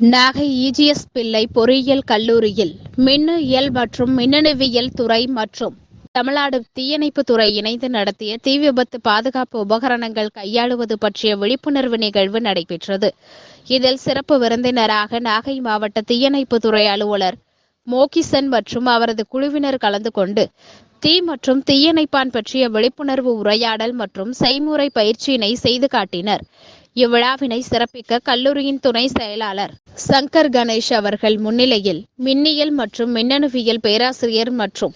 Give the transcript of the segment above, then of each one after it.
Nagai EGS பிள்ளை பொறியியல் கல்லூரியில் மின்னியல் மற்றும் மின்னணுவியல் துறை மற்றும் தமிழ்நாடு தீயணைப்பு துறை இணைந்து நடத்திய தீ விபத்து பாதுகாப்பு உபகரணங்கள் கையாளுவது பற்றிய விழிப்புணர்வு நிகழ்வு நடைபெற்றது. இதில் சிறப்பு விருந்தினராக நாகை மாவட்ட தீயணைப்பு துறை அலுவலர் மோகிசன் மற்றும் அவரது குழுவினர் கலந்து கொண்டு தீ மற்றும் தீயணைப்பான் பற்றிய விழிப்புணர்வு உரையாடல் மற்றும் செய்முறை பயிற்சியினை செய்து காட்டினர். இவ்விழாவினை சிறப்பிக்க கல்லூரியின் துணை செயலாளர் சங்கர் கணேஷ் அவர்கள் முன்னிலையில் மின்னியல் மற்றும் மின்னணுவியல் பேராசிரியர் மற்றும்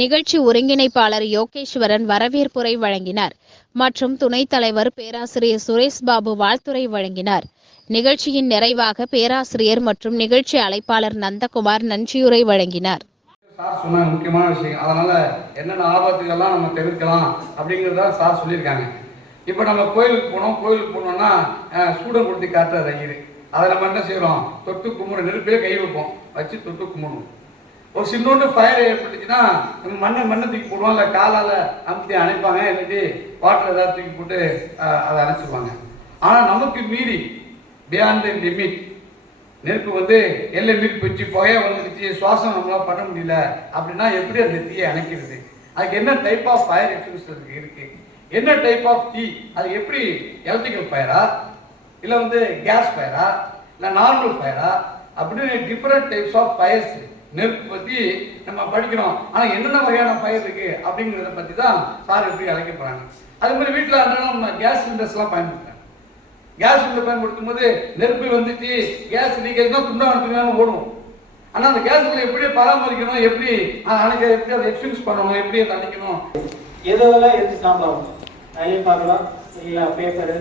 நிகழ்ச்சி ஒருங்கிணைப்பாளர் யோகேஸ்வரன் வரவேற்புரை வழங்கினார். மற்றும் துணைத் தலைவர் பேராசிரியர் சுரேஷ் பாபு வாழ்த்துரை வழங்கினார். நிகழ்ச்சியின் நிறைவாக பேராசிரியர் மற்றும் நிகழ்ச்சி அழைப்பாளர் நந்தகுமார் நன்றியுரை வழங்கினார். சார் சொன்ன முக்கியமான விஷயம் அதனால என்னென்ன ஆபத்துகள்லாம் நம்ம தவிர்க்கலாம் அப்படிங்கிறத சார் சொல்லியிருக்காங்க. இப்போ நம்ம கோயிலுக்கு போனோம் கோயிலுக்கு போனோம்னா சூடம் கொடுத்து காட்டுறது ஐயரு. அதை நம்ம என்ன செய்கிறோம் தொட்டு கும்பிட நெருப்பிலே கை வைப்போம். வச்சு தொட்டு கும்பிடுவோம் ஒரு சின்னோண்டு ஃபயர் ஏற்பட்டுச்சுன்னா நம்ம மண்ணை மண்ணை தூக்கி போடுவோம். இல்லை காலால் அமுத்தி அணைப்பாங்க. இல்லாட்டி வாட்டர் ஏதாவது தூக்கி போட்டு அதை அணைச்சிடுவாங்க ஆனால் நமக்கு மீறி பியாண்ட் லிமிட் நெருப்பு வந்து எல்லை மீறி போச்சு புகைய வந்துடுச்சு சுவாசம் நம்மளால் பண்ண முடியல அப்படின்னா எப்படி அந்த தீயை அணைக்கிறது? அதுக்கு என்ன டைப் ஆஃப் ஃபயர் எக்ஸ்டிங்ஷன் இருக்குது என்ன டைப் ஆஃப் தீ அது எப்படி எலக்ட்ரிக்கல் ஃபயரா இல்லை வந்து கேஸ் ஃபயரா இல்லை நார்மல் ஃபயரா அப்படின்னு டிஃப்ரெண்ட் டைப்ஸ் ஆஃப் ஃபயர்ஸ் நெருப்பு பற்றி நம்ம படிக்கிறோம். ஆனால் என்னென்ன வகையான ஃபயர் இருக்குது அப்படிங்கிறத பற்றி தான் சார் எப்படி அழைக்க போகிறாங்க அதே மாதிரி வீட்டில் இருந்தாலும் நம்ம கேஸ் சிலிண்டர்ஸ்லாம் பயன்படுத்துகிறோம் கேஸ் சிலிண்டர் பயன்படுத்தும் போது நெருப்பு வந்துட்டு கேஸ் லீக்கேஜ் தான் துண்டாக ஓடும். ஆனால் அந்த கேஸ் எப்படி பராமரிக்கணும்? எப்படி அணைக்க எப்படி அதை எக்ஸ்பியூஸ் பண்ணணும்? எப்படி அதை அணைக்கணும்? எதெல்லாம் எரிஞ்சு ஆகும் வேலையும் பார்க்கலாம். இல்லை பேப்பரு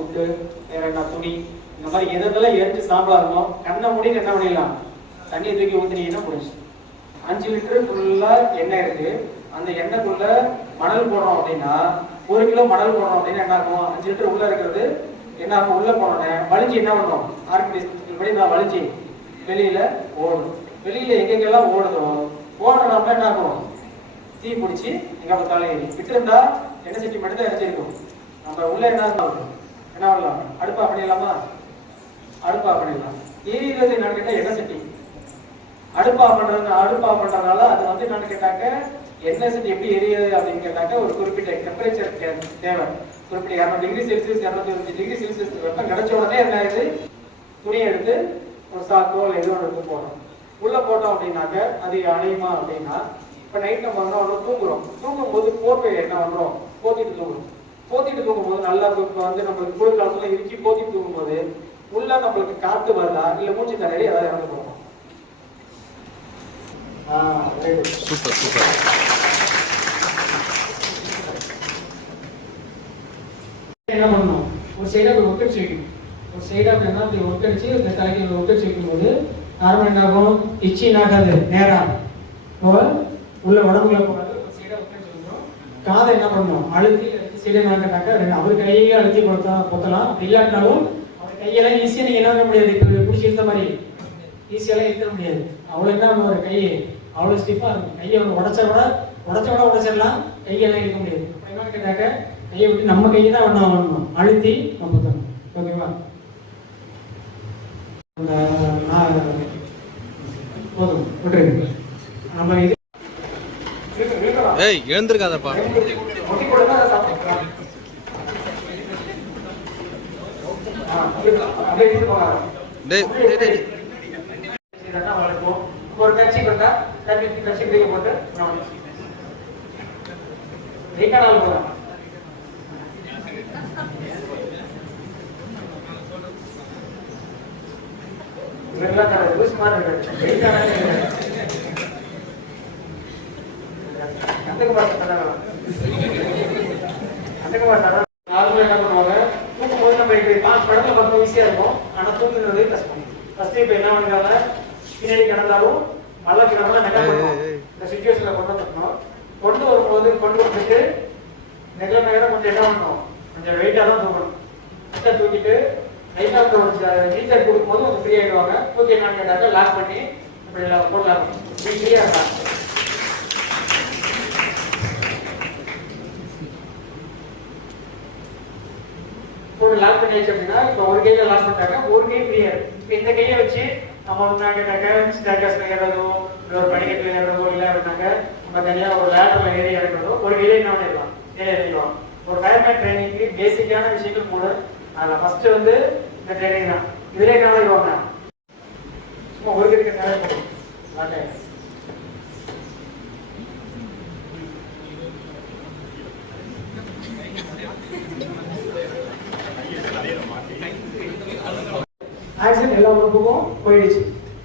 உட்டு வேற என்ன துணி இந்த மாதிரி எதெல்லாம் எரிஞ்சு சாம்பலாக இருக்கும் கண்ணை மூடி என்ன பண்ணிடலாம்? தண்ணி தூக்கி ஊற்றினீங்கன்னா முடிஞ்சு அஞ்சு லிட்டரு ஃபுல்லாக எண்ணெய் இருக்கு. அந்த எண்ணெய்க்குள்ள மணல் போடுறோம் அப்படின்னா ஒரு கிலோ மணல் போடுறோம் அப்படின்னா என்ன ஆகும்? அஞ்சு லிட்டர் உள்ள இருக்கிறது என்ன ஆகும்? உள்ள போனோடனே வலிஞ்சு என்ன பண்ணும்? ஆர்கிடெக்ட் படி நான் வலிஞ்சு வெளியில ஓடும். வெளியில எங்கெங்கெல்லாம் ஓடுதோ ஓடுறப்ப என்ன ஆகும்? தீ பிடிச்சி எங்க பார்த்தாலும் எரி விட்டுருந்தா எண்ணெய் சட்டி மட்டும் தான் எரிஞ்சிருக்கும் நம்ம உள்ள என்ன ஆகும்? என்ன பண்ணலாம்? அடுப்பா பண்ணிடலாமா அடுப்பா பண்ணிடலாம் எரியிறது என்னன்னு கேட்டா எண்ணெய் சட்டி அடுப்பா பண்றது அடுப்பா பண்றதுனால அது வந்து என்னன்னு கேட்டாக்க எண்ணெய் சட்டி எப்படி எரியுது அப்படின்னு கேட்டாக்க ஒரு குறிப்பிட்ட டெம்பரேச்சர் தேவை. குறிப்பிட்ட இரநூறு டிகிரி செல்சியஸ் இரநூத்தி டிகிரி செல்சியஸ் வெப்பம் கிடைச்ச உடனே என்ன ஆகுது துணியை எடுத்து ஒரு சாக்கோ இல்லை எதுவும் எடுத்து போடணும். உள்ள போட்டோம் அப்படின்னாக்க அது அணையுமா அப்படின்னா இப்போ நைட் நம்ம என்ன பண்ணுறோம் தூங்குறோம். தூங்கும்போது போர்வை என்ன பண்ணுறோம் போத்திட்டு தூங்குறோம் போத்திட்டு தூங்கும்போது நல்லா இப்போ வந்து நம்மளுக்கு குளிர் காலத்துல இறுக்கி போத்திட்டு தூங்கும்போது உள்ள நம்மளுக்கு காத்து வருதா? இல்லை மூச்சு தரையில ஏதாவது இறந்து போகும்? சூப்பர் சூப்பர் என்ன பண்ணணும்? ஒரு சைடா அப்படி ஒக்கடிச்சு வைக்கணும் ஒரு சைடா அப்படி என்ன அப்படி ஒக்கடிச்சு இந்த தலைக்கு இப்படி ஒக்கடிச்சு வைக்கும்போது நார்மல் என்ன ஆகும் இச்சி ஆகாது. நேரா. இப்போ உள்ள உடம்புல போகாது ஒரு சைடா ஒக்கடிச்சு காதை என்ன பண்ணணும் அழுத்தி அழுத்தி சைடா ரெண்டு அவர் கையை அழுத்தி கொடுத்தா பொத்தலாம். அப்படி இல்லாட்டினாலும் அவர் கையெல்லாம் ஈஸியாக நீங்கள் என்ன பண்ண முடியாது. இப்போ பிடிச்சி இழுத்த மாதிரி. ஈஸியெல்லாம் இழுத்த முடியாது. அவ்வளோ என்ன பண்ணும் ஒரு கையை அவ்வளோ ஸ்டிஃபாக இருக்கும். கையை ஒன்று உடச்ச விட உடச்ச விட உடச்சிடலாம். கையெல்லாம் இழுக்க முடியாது. அப்ப என்னன்னு கேட்டாக்க கையை விட்டு நம்ம கையை தான் ஒன்றா வரணும் அழுத்தி நம்ம புத்தணும். ஓகேவா அந்த நான் போதும். விட்டுருங்க. நம்ம இது இதெல்லாம் வளர்ப்போம். ஒரு கட்சி கொண்டா கட்சி கட்சி போட்டு ரீகார்டால் இவரெல்லாம் லூஸ் மாதிரி இருக்காரு ரீகார்டாலே கந்தகுமார் சட்டா கந்தகுமார் சட்டா நார்மலாக என்ன பண்ணுவாங்க? தூக்கும் போது நம்ம இப்படி படத்துல பார்க்க ஈஸியா இருக்கும். ஆனா தூங்குறது கஷ்டம் ஃபர்ஸ்ட் இப்ப என்ன பண்ணுறாங்க பின்னாடி கிடந்தாலும் நல்லா கிடந்தா நெகல் பண்ணுவோம். இந்த சுச்சுவேஷன்ல கொண்டு வந்துட்டோம் கொண்டு வரும்போது கொண்டு வந்துட்டு நெகல நெகல கொஞ்சம் என்ன பண்ணணும்? கொஞ்சம் வெயிட்டா தான் தூக்கணும். கிட்ட தூக்கிட்டு லைட்டா ஒரு நீச்சல் கொடுக்கும்போது கொஞ்சம் ஃப்ரீ ஆயிடுவாங்க. தூக்கி என்னன்னு கேட்டாக்க லாக் பண்ணி இப்படி போடலாம் ஃப்ரீயா இருக்காங்க போடலாம் லாக் பண்ணியாச்சு அப்படின்னா இப்போ ஒரு கையில லாக் பண்ணிட்டாங்க ஒரு கை ஃப்ரீயா இருக்கு இப்போ இந்த கையை வச்சு நம்ம வந்து நான் கேட்டாக்க ஏறதோ இல்லை ஒரு படிக்கட்டில் ஏறதோ இல்லை அப்படின்னாக்க நம்ம தனியாக ஒரு லேட்டரில் ஏறி இறங்குறதோ ஒரு கையில என்ன பண்ணிடலாம் ஏறிடலாம் ஒரு ஃபயர்மேன் ட்ரைனிங்க்கு பேசிக்கான விஷயங்கள் கூட அதில் ஃபஸ்ட்டு வந்து இந்த ட்ரைனிங் தான். இதுல என்ன பண்ணுவாங்க சும்மா ஒரு கை கட்டாலே போதும் லாக் ஆயிடும் ஆக்சிஜன் எல்லா உறுப்புக்கும் போயிடுச்சு.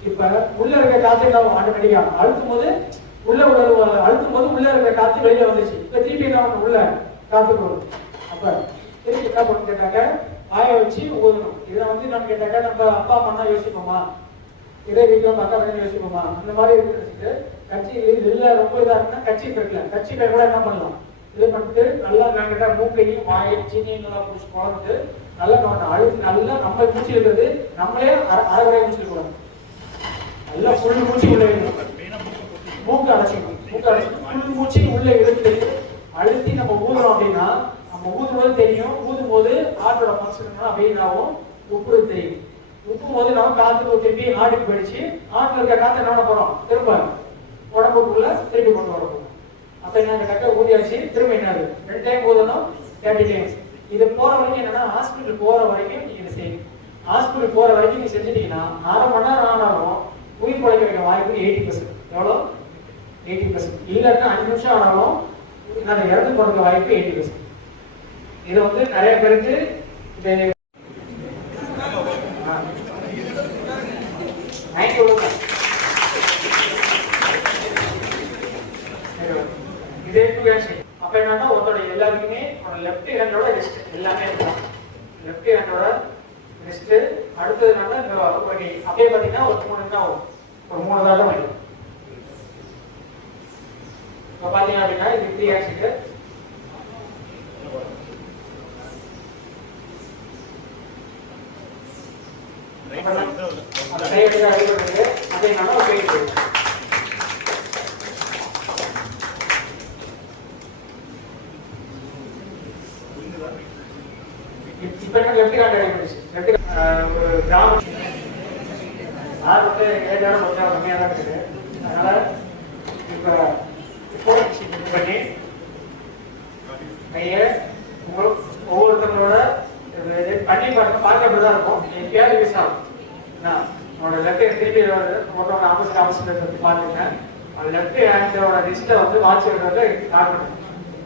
இப்ப உள்ள இருக்க காத்து எல்லாம் ஆட்டோமேட்டிக்கா அழுத்தும் போது உள்ள உள்ள அழுத்தும் போது உள்ள இருக்க காத்து வெளியே வந்துச்சு இப்ப திருப்பி என்ன பண்ணணும்? உள்ள காத்து போகும் அப்ப திருப்பி என்ன பண்ணு கேட்டாக்க ஆய வச்சு ஊதணும். இதை வந்து நம்ம கேட்டாக்க நம்ம அப்பா அம்மா தான் யோசிப்போமா? இதே வீட்டுல நம்ம அக்கா பையன் யோசிப்போமா? அந்த மாதிரி இருக்கிறதுக்கு கட்சி வெளில ரொம்ப இதா இருந்தால் கட்சி பெருக்கல கட்சி பெருக்க கூட என்ன பண்ணலாம்? இது பண்ணிட்டு நல்லா நான் கேட்டா மூக்கையும் வாயை சீனியும் நல்லா புடிச்சு குழந்தை நல்லா நம்ம அழுத்தி நல்லா நம்ம மூச்சு இருக்கிறது நம்மளே அரை மூச்சு நல்லா ஃபுல் மூச்சு உள்ள இழுக்கணும். மூக்கு அடைச்சிக்கணும். மூக்கு அடைச்சிக்கணும் ஃபுல் மூச்சு உள்ள இழுத்து அழுத்தி நம்ம ஊதுறோம் அப்படின்னா நம்ம ஊதும் போது தெரியும் ஊதும் போது ஆட்டோட ஃபங்க்ஷன் அப்படியே ஆகும் உப்பு தெரியும். உப்பும் போது நம்ம காத்து திருப்பி ஆட்டுக்கு போயிடுச்சு. ஆட்டில் இருக்க காத்து என்ன போறோம்? திரும்ப உடம்புக்குள்ள திருப்பி கொண்டு வர போறோம் அப்ப என்ன கேட்டாக்க ஊதியாச்சு. திரும்ப என்னது? ரெண்டு டைம் ஊதணும் தேர்ட்டி டைம்ஸ் இது போற வரைக்கும் என்னன்னா ஹாஸ்பிட்டல் போற வரைக்கும் நீங்க இதை செய்யணும். ஹாஸ்பிட்டல் போற வரைக்கும் நீங்க செஞ்சுட்டீங்கன்னா அரை மணி நேரம் ஆனாலும் உயிர் பழைக்க வைக்க வாய்ப்பு எயிட்டி பர்சன்ட் எவ்வளோ? எயிட்டி பர்சன்ட் இல்லைன்னா அஞ்சு நிமிஷம் ஆனாலும் நான் இறந்து போறதுக்கு வாய்ப்பு எயிட்டி பர்சன்ட் இது வந்து நிறைய பேருக்கு இந்த நைட் கொடுங்க இதே டூ ஹேண்ட்ஸ் அப்ப என்னன்னா ஒருத்தோட எல்லாருக்குமே லெஃப்ட் ஹேண்டோட ரெஸ்ட் எல்லாமே இருக்கும். லெஃப்ட் ஹேண்டோட ரெஸ்ட் அடுத்தது என்னன்னா இந்த ஒரு கை அப்படியே பாத்தீங்கன்னா ஒரு மூணு தான் ஆகும் ஒரு மூணு தான் வரும். இப்ப பாத்தீங்க அப்படின்னா இது த்ரீ ஹேண்ட்ஸுக்கு அதே என்னன்னா ஒரு கை இப்ப என்ன லெஃப்ட் ஹேண்ட் அடிபட்டுச்சு லெஃப்ட் ஒரு கிராமம் சார் வந்து ஏழாயிரம் கொஞ்சம் கம்மியாக தான் இருக்குது அதனால இப்ப இப்போ பண்ணி கையை உங்களுக்கு ஒவ்வொருத்தங்களோட இது இது பண்ணி பாருங்க பார்க்க தான் இருக்கும். எப்பயாவது யூஸ் ஆகும். என்ன உங்களோட லெஃப்ட் திருப்பி ஒருத்தவங்க ஆப்போசிட் ஆப்போசிட் பார்த்துங்க அந்த லெஃப்ட் ஹேண்டோட ரிஸ்ட்டை வந்து வாட்ச் எடுக்கிறத லாக் பண்ணுங்க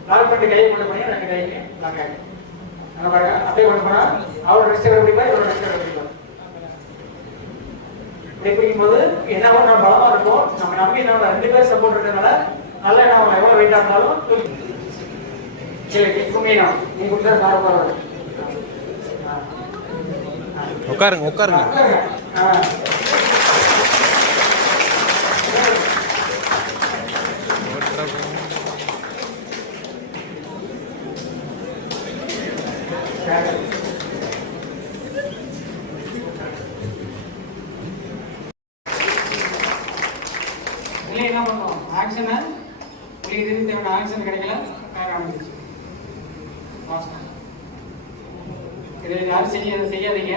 லாக் பண்ணிட்டு கையை கொண்டு பண்ணி ரெண்டு கைக்கு நான் ஆகிடும் அங்க பாருங்க அப்படியே கொண்டு போனா அவரோட ரிஸ்ட் பிடிப்பா இவரோட ரிஸ்ட் பிடிப்பா இப்படி பிடிக்கும்போது என்ன நம்ம பலமா இருக்கும். நம்ம நம்பி நம்ம ரெண்டு பேர் சப்போர்ட் இருக்கிறதுனால நல்லா நம்ம எவ்வளவு வெயிட்டா இருந்தாலும் சரி கும்மியம் நீ கொடுத்தா சார் போறது உட்காருங்க உட்காருங்க. இல்லை என்ன பண்ணோம்? ஆக்ஷனை உங்களுக்கு இது தேவையான ஆக்ஷன் கிடைக்கல? கார் ஆரம்பிச்சு இது யாரும் செய்ய செய்யாதீங்க.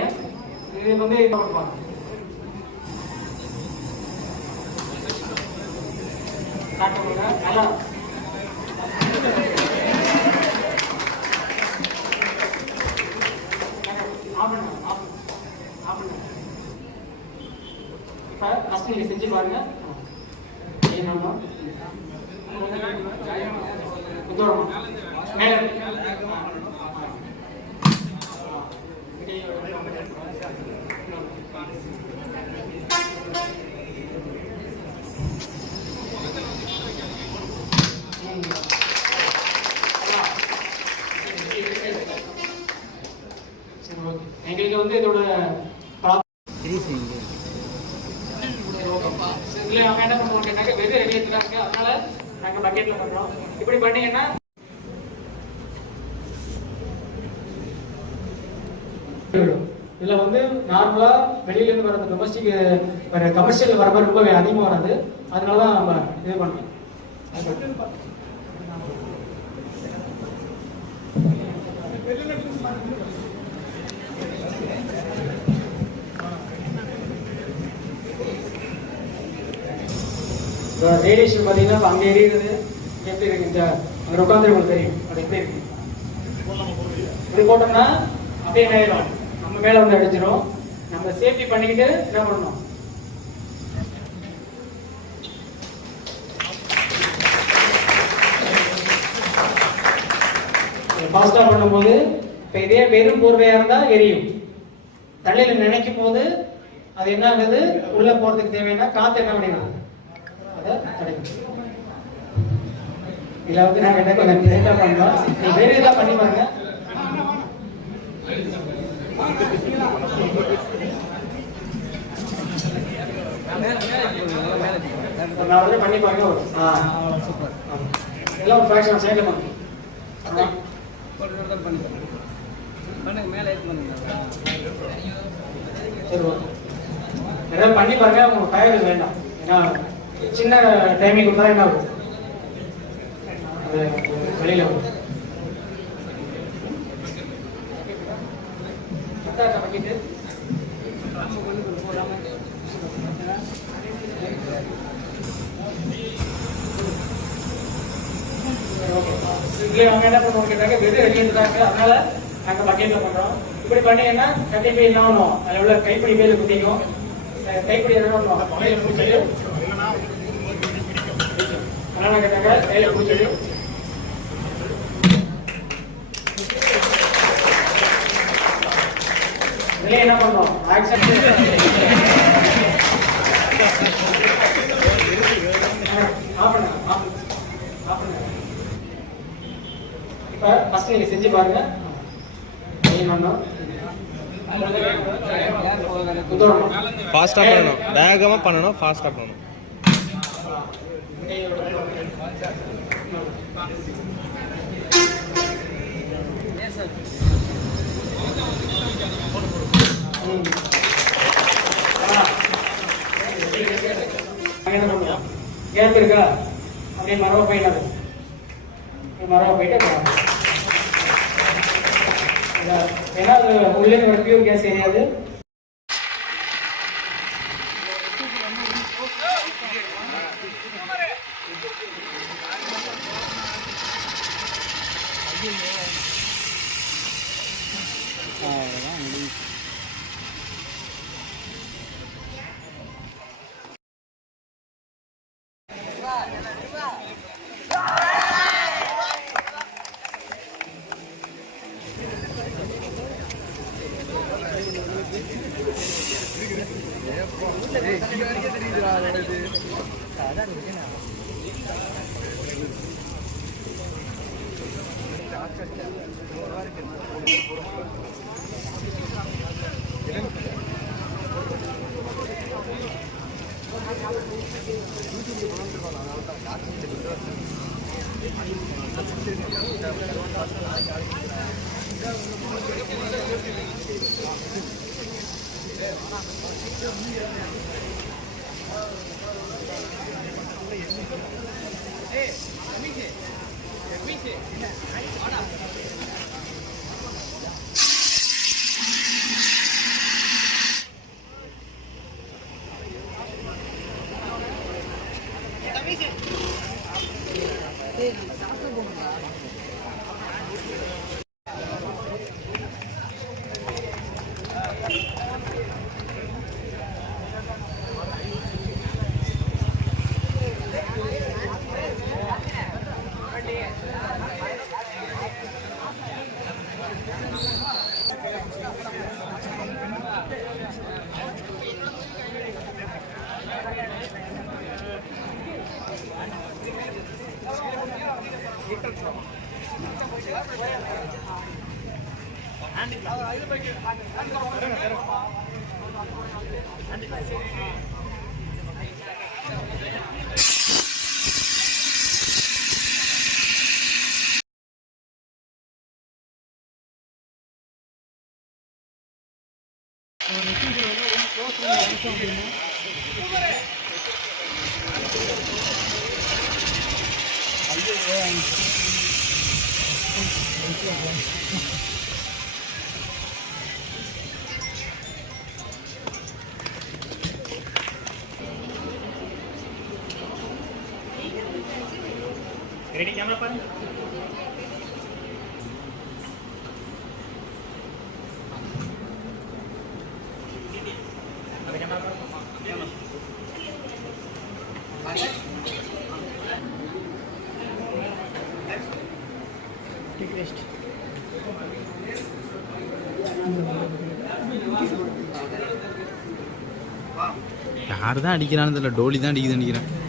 இது வந்து இது பண்ணுவாங்க காட்டுங்க. நல்லா ஆஃப் பண்ணுங்க ஆஃப் ஆஃப் பண்ணுங்க இப்போ ஃபஸ்ட் நீங்கள் செஞ்சு பாருங்க என்னம்மா உத்தரமா மேலே சரி டொமஸ்டிக் வர கமர்ஷியல் வர மாதிரி ரொம்ப அதிகமாக வராது அதனால தான் நம்ம இது பண்ணோம். ரேடியேஷன் பார்த்தீங்கன்னா இப்போ அங்கே எரியிறது எப்படி இருக்கு? இந்த அங்கே உட்காந்து உங்களுக்கு தெரியும். அது எப்படி இருக்கு? இப்படி போட்டோம்னா அப்படியே நேரம் நம்ம மேலே வந்து அடிச்சிடும் நம்ம சேஃப்டி பண்ணிக்கிட்டு என்ன பண்ணணும்? ஃபாஸ்ட்டாக பண்ணும்போது இப்போ இதே வெறும் போர்வையாக இருந்தால் எரியும். தண்ணியில் நினைக்கும் போது அது என்ன ஆகுது? உள்ளே போகிறதுக்கு தேவையான காற்று என்ன பண்ணிடலாம் அதை தடைக்கும். இதில் வந்து நாங்கள் என்ன கொஞ்சம் லேட்டா பண்றோம் நீங்க பண்ணி பாருங்க. பண்ணி பாருங்க சூப்பர் எல்லாம் ஒரு ஃபிராக்ஷன் சைடில் பண்ணுங்க ஆ. சரி ஓகே. ஏதாவது பண்ணி பாருங்க உங்க ஃபயர் வேண்டாம். ஏன்னா சின்ன டைமிங் கொடுத்தா என்ன ஆகும்? அது வெளியில வரும் கரெக்டா பண்ணிட்டு இதுலயே அவங்க என்ன பண்ணுவோம் கேட்டாங்க வெறும் வெளியே இருந்தாங்க அதனால நாங்கள் பக்கெட்ல பண்றோம் இப்படி பண்ணீங்கன்னா கண்டிப்பா என்ன ஆகணும் அதில் உள்ள கைப்பிடி மேலே குத்திக்கும் அஹ் கைப்பிடி என்ன பண்ணுவோம் மேல பிடிச்சிட்டு அதனால கேட்டாங்க கையில பிடிச்சிட்டு இதுலயே என்ன பண்றோம் ஆக்சன் ஆஃப் பண்ணுங்க ஆஃப் ஆஃப் பண்ணுங்க இப்போ ஃபர்ஸ்ட் நீங்க செஞ்சு பாருங்க செய்யணும்னா உதவணும் ஃபாஸ்ட்டாக பண்ணணும் வேகமாக பண்ணணும் ஃபாஸ்ட்டாக பண்ணணும் கேப் இருக்கா அப்படியே மரவ போயிடாது மரவ போயிட்டு ஏன்னா அது உள்ளே ஒரு பியூர் கேஸ் எரியாது ஐயோ யார் தான் அடிக்கிறான்னு தெரியல டோலி தான் அடிக்குதுன்னு நினைக்கிறேன்.